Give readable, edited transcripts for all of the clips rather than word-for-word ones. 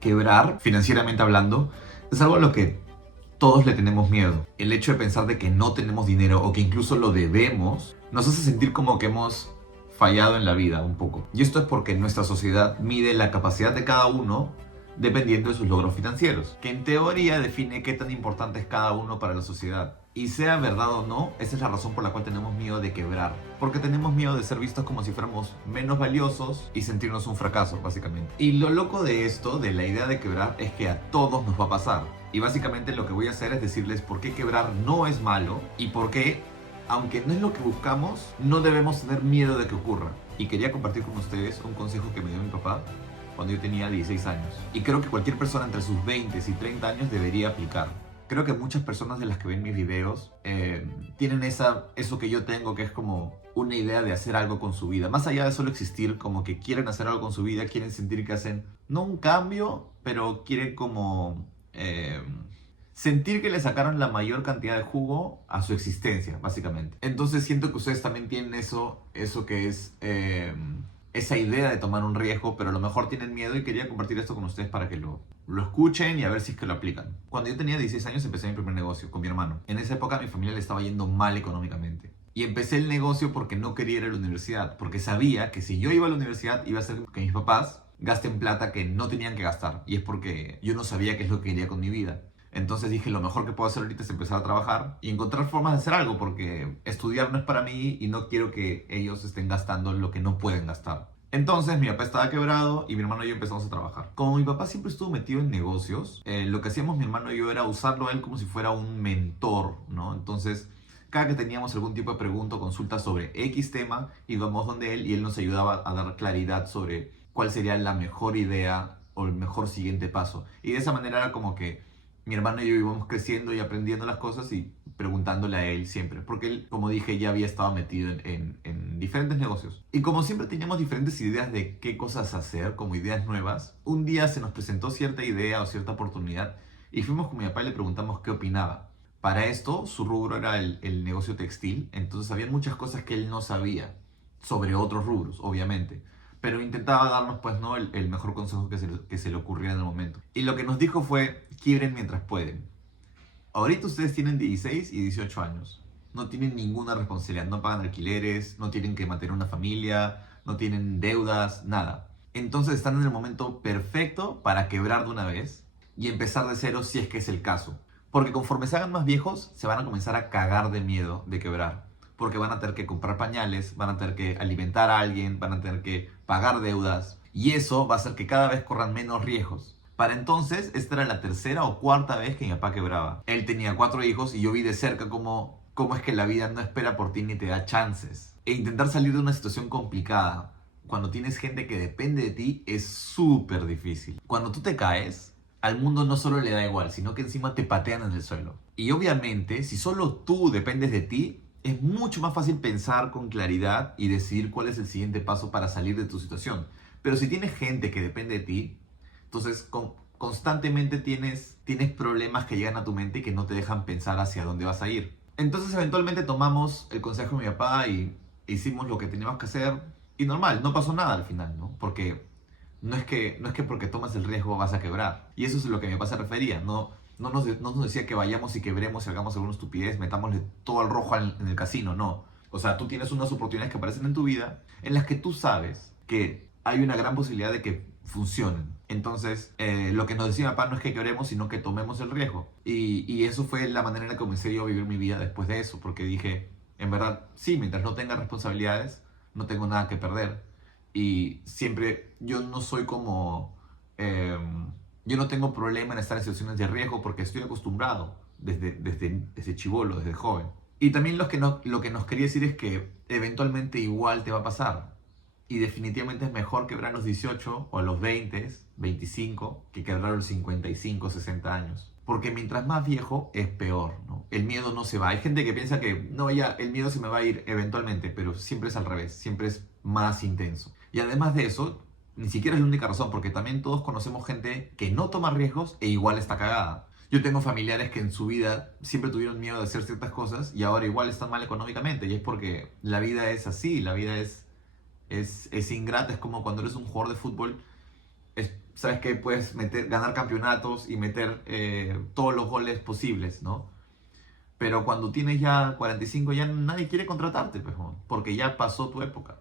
Quebrar, financieramente hablando, es algo a lo que todos le tenemos miedo. El hecho de pensar de que no tenemos dinero o que incluso lo debemos nos hace sentir como que hemos fallado en la vida un poco. Y esto es porque nuestra sociedad mide la capacidad de cada uno dependiendo de sus logros financieros, que en teoría define qué tan importante es cada uno para la sociedad. Y sea verdad o no, esa es la razón por la cual tenemos miedo de quebrar. Porque tenemos miedo de ser vistos como si fuéramos menos valiosos y sentirnos un fracaso, básicamente. Y lo loco de esto, de la idea de quebrar, es que a todos nos va a pasar. Y básicamente lo que voy a hacer es decirles por qué quebrar no es malo y por qué, aunque no es lo que buscamos, no debemos tener miedo de que ocurra. Y quería compartir con ustedes un consejo que me dio mi papá cuando yo tenía 16 años. Y creo que cualquier persona entre sus 20 y 30 años debería aplicar. Creo que muchas personas de las que ven mis videos tienen eso que yo tengo, que es como una idea de hacer algo con su vida. Más allá de solo existir, como que quieren hacer algo con su vida, quieren sentir que hacen, no un cambio, pero quieren como sentir que le sacaron la mayor cantidad de jugo a su existencia, básicamente. Entonces siento que ustedes también tienen eso que es esa idea de tomar un riesgo, pero a lo mejor tienen miedo y quería compartir esto con ustedes para que lo escuchen y a ver si es que lo aplican. Cuando yo tenía 16 años empecé mi primer negocio con mi hermano. En esa época a mi familia le estaba yendo mal económicamente. Y empecé el negocio porque no quería ir a la universidad, porque sabía que si yo iba a la universidad iba a hacer que mis papás gasten plata que no tenían que gastar. Y es porque yo no sabía qué es lo que quería con mi vida. Entonces dije, lo mejor que puedo hacer ahorita es empezar a trabajar y encontrar formas de hacer algo, porque estudiar no es para mí y no quiero que ellos estén gastando lo que no pueden gastar. Entonces mi papá estaba quebrado y mi hermano y yo empezamos a trabajar. Como mi papá siempre estuvo metido en negocios, lo que hacíamos mi hermano y yo era usarlo a él como si fuera un mentor, ¿no? Entonces, cada que teníamos algún tipo de pregunta o consulta sobre X tema, íbamos donde él y él nos ayudaba a dar claridad sobre cuál sería la mejor idea o el mejor siguiente paso. Y de esa manera era como que mi hermano y yo íbamos creciendo y aprendiendo las cosas y preguntándole a él siempre. Porque él, como dije, ya había estado metido en diferentes negocios. Y como siempre teníamos diferentes ideas de qué cosas hacer, como ideas nuevas, un día se nos presentó cierta idea o cierta oportunidad y fuimos con mi papá y le preguntamos qué opinaba. Para esto, su rubro era el negocio textil, entonces había muchas cosas que él no sabía sobre otros rubros, obviamente. Pero intentaba darnos, pues, ¿no? el mejor consejo que se le ocurriera en el momento. Y lo que nos dijo fue, quiebren mientras pueden. Ahorita ustedes tienen 16 y 18 años. No tienen ninguna responsabilidad, no pagan alquileres, no tienen que mantener una familia, no tienen deudas, nada. Entonces están en el momento perfecto para quebrar de una vez y empezar de cero si es que es el caso. Porque conforme se hagan más viejos, se van a comenzar a cagar de miedo de quebrar. Porque van a tener que comprar pañales, van a tener que alimentar a alguien, van a tener que pagar deudas. Y eso va a hacer que cada vez corran menos riesgos. Para entonces, esta era la tercera o cuarta vez que mi papá quebraba. Él tenía 4 hijos y yo vi de cerca cómo es que la vida no espera por ti ni te da chances. E intentar salir de una situación complicada cuando tienes gente que depende de ti es súper difícil. Cuando tú te caes, al mundo no solo le da igual, sino que encima te patean en el suelo. Y obviamente, si solo tú dependes de ti, es mucho más fácil pensar con claridad y decidir cuál es el siguiente paso para salir de tu situación. Pero si tienes gente que depende de ti, entonces constantemente tienes problemas que llegan a tu mente y que no te dejan pensar hacia dónde vas a ir. Entonces eventualmente tomamos el consejo de mi papá y hicimos lo que teníamos que hacer. Y normal, no pasó nada al final, ¿no? Porque no es que porque tomas el riesgo vas a quebrar. Y eso es lo que mi papá se refería. No nos decía que vayamos y quebremos y hagamos alguna estupidez, metámosle todo al rojo en el casino, no. O sea, tú tienes unas oportunidades que aparecen en tu vida en las que tú sabes que hay una gran posibilidad de que funcionen. Entonces, lo que nos decía mi papá no es que quebremos, sino que tomemos el riesgo. Y eso fue la manera en la que comencé yo a vivir mi vida después de eso, porque dije, en verdad, sí, mientras no tenga responsabilidades, no tengo nada que perder. Y siempre, yo no soy como... yo no tengo problema en estar en situaciones de riesgo porque estoy acostumbrado desde chibolo, desde joven. Y también lo que nos quería decir es que eventualmente igual te va a pasar. Y definitivamente es mejor quebrar a los 18 o a los 20, 25, que quebrar a los 55, 60 años. Porque mientras más viejo es peor, ¿no? El miedo no se va. Hay gente que piensa que no, ya el miedo se me va a ir eventualmente, pero siempre es al revés, siempre es más intenso. Y además de eso, ni siquiera es la única razón, porque también todos conocemos gente que no toma riesgos e igual está cagada. Yo tengo familiares que en su vida siempre tuvieron miedo de hacer ciertas cosas y ahora igual están mal económicamente. Y es porque la vida es así, la vida es ingrata. Es como cuando eres un jugador de fútbol, sabes que puedes ganar campeonatos y meter todos los goles posibles, ¿no? Pero cuando tienes ya 45 ya nadie quiere contratarte, pues, ¿no? Porque ya pasó tu época.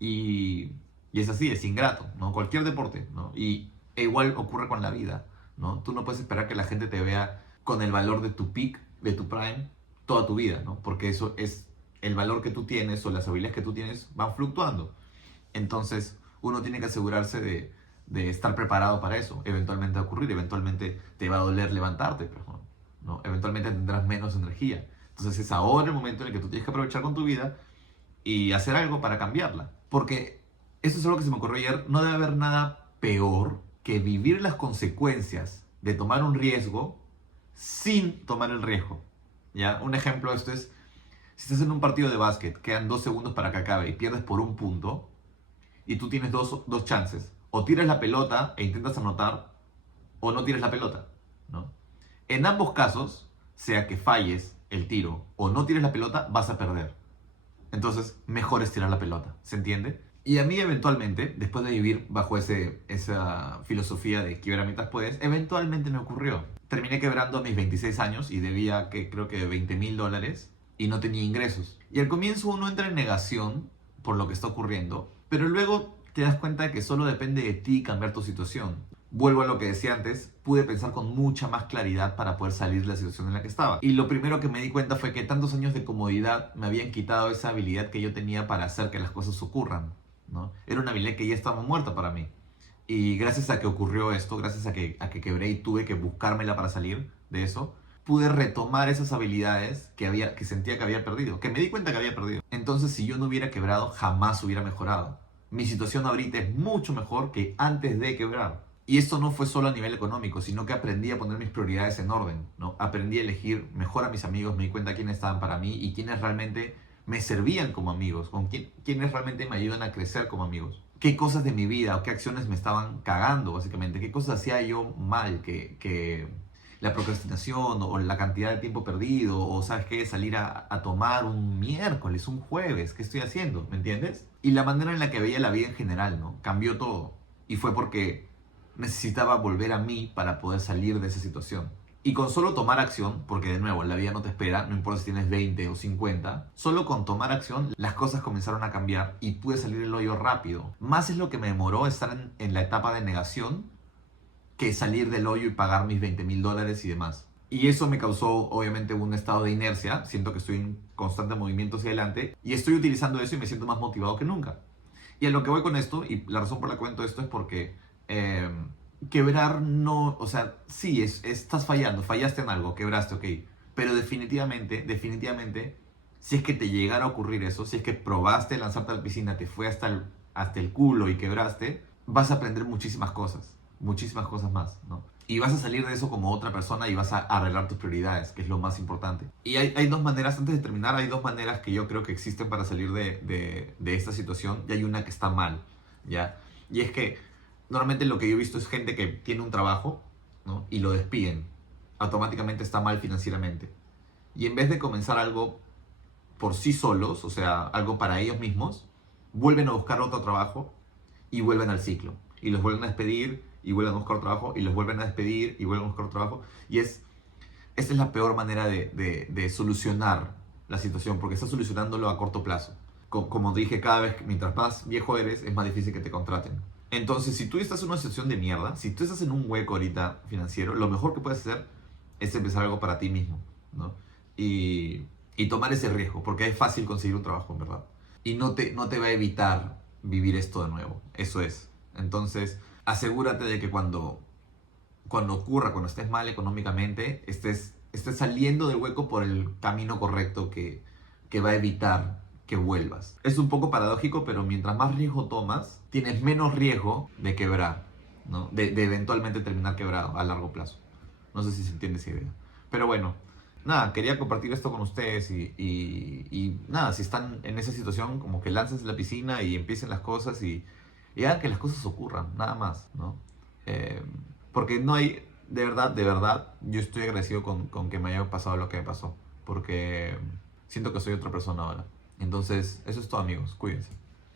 Y, y es así, es ingrato, ¿no? Cualquier deporte, ¿no? E igual ocurre con la vida, ¿no? Tú no puedes esperar que la gente te vea con el valor de tu peak, de tu prime, toda tu vida, ¿no? Porque eso es el valor que tú tienes o las habilidades que tú tienes van fluctuando. Entonces, uno tiene que asegurarse de estar preparado para eso. Eventualmente va a ocurrir, eventualmente te va a doler levantarte, pero, ¿no? Eventualmente tendrás menos energía. Entonces, es ahora el momento en el que tú tienes que aprovechar con tu vida y hacer algo para cambiarla. Porque eso es algo que se me ocurrió ayer. No debe haber nada peor que vivir las consecuencias de tomar un riesgo sin tomar el riesgo. ¿Ya? Un ejemplo de esto es, si estás en un partido de básquet, quedan 2 segundos para que acabe y pierdes por un punto, y tú tienes dos chances. O tiras la pelota e intentas anotar, o no tiras la pelota, ¿no? En ambos casos, sea que falles el tiro o no tires la pelota, vas a perder. Entonces, mejor es tirar la pelota, ¿se entiende? Y a mí eventualmente, después de vivir bajo esa filosofía de quiebra mientras puedes, eventualmente me ocurrió. Terminé quebrando a mis 26 años y debía, creo que $20,000 y no tenía ingresos. Y al comienzo uno entra en negación por lo que está ocurriendo, pero luego te das cuenta de que solo depende de ti cambiar tu situación. Vuelvo a lo que decía antes, pude pensar con mucha más claridad para poder salir de la situación en la que estaba. Y lo primero que me di cuenta fue que tantos años de comodidad me habían quitado esa habilidad que yo tenía para hacer que las cosas ocurran, ¿no? Era una habilidad que ya estaba muerta para mí. Y gracias a que ocurrió esto, gracias a que quebré y tuve que buscármela para salir de eso, pude retomar esas habilidades que sentía que había perdido, que me di cuenta que había perdido. Entonces, si yo no hubiera quebrado, jamás hubiera mejorado. Mi situación ahorita es mucho mejor que antes de quebrar. Y esto no fue solo a nivel económico, sino que aprendí a poner mis prioridades en orden, ¿no? Aprendí a elegir mejor a mis amigos, me di cuenta quiénes estaban para mí y quiénes realmente me servían como amigos, quiénes realmente me ayudan a crecer como amigos. Qué cosas de mi vida o qué acciones me estaban cagando, básicamente. Qué cosas hacía yo mal, que la procrastinación o la cantidad de tiempo perdido o, ¿sabes qué? Salir a tomar un miércoles, un jueves. ¿Qué estoy haciendo? ¿Me entiendes? Y la manera en la que veía la vida en general, ¿no? Cambió todo. Y fue porque necesitaba volver a mí para poder salir de esa situación. Y con solo tomar acción, porque de nuevo, la vida no te espera, no importa si tienes 20 o 50, solo con tomar acción las cosas comenzaron a cambiar y pude salir del hoyo rápido. Más es lo que me demoró estar en la etapa de negación que salir del hoyo y pagar mis $20,000 y demás. Y eso me causó obviamente un estado de inercia, siento que estoy en constante movimiento hacia adelante y estoy utilizando eso y me siento más motivado que nunca. Y a lo que voy con esto, y la razón por la que cuento esto es porque quebrar no, o sea, sí, estás fallando, fallaste en algo, quebraste, ok, pero definitivamente, si es que te llegara a ocurrir eso, si es que probaste lanzarte a la piscina, te fue hasta el culo y quebraste, vas a aprender muchísimas cosas más, ¿no? Y vas a salir de eso como otra persona y vas a arreglar tus prioridades, que es lo más importante. Y hay dos maneras, antes de terminar, hay dos maneras que yo creo que existen para salir de esta situación, y hay una que está mal, ¿ya? Y es que normalmente lo que yo he visto es gente que tiene un trabajo, ¿no? Y lo despiden. Automáticamente está mal financieramente. Y en vez de comenzar algo por sí solos, o sea, algo para ellos mismos, vuelven a buscar otro trabajo y vuelven al ciclo. Y los vuelven a despedir y vuelven a buscar otro trabajo y los vuelven a despedir y vuelven a buscar otro trabajo. Y esta es la peor manera de solucionar la situación, porque estás solucionándolo a corto plazo. Como dije, cada vez, mientras más viejo eres, es más difícil que te contraten. Entonces, si tú estás en una situación de mierda, si tú estás en un hueco ahorita financiero, lo mejor que puedes hacer es empezar algo para ti mismo, ¿no? Y tomar ese riesgo, porque es fácil conseguir un trabajo, en verdad. Y no te va a evitar vivir esto de nuevo, eso es. Entonces, asegúrate de que cuando ocurra, cuando estés mal económicamente, estés saliendo del hueco por el camino correcto que va a evitar que vuelvas. Es un poco paradójico, pero mientras más riesgo tomas, tienes menos riesgo de quebrar, ¿no? De eventualmente terminar quebrado a largo plazo. No sé si se entiende esa idea. Pero bueno, nada, quería compartir esto con ustedes y nada, si están en esa situación, como que láncense a la piscina y empiecen las cosas y hagan que las cosas ocurran, nada más, ¿no? Porque no hay, de verdad, yo estoy agradecido con que me haya pasado lo que me pasó, porque siento que soy otra persona ahora. Entonces, eso es todo, amigos, cuídense.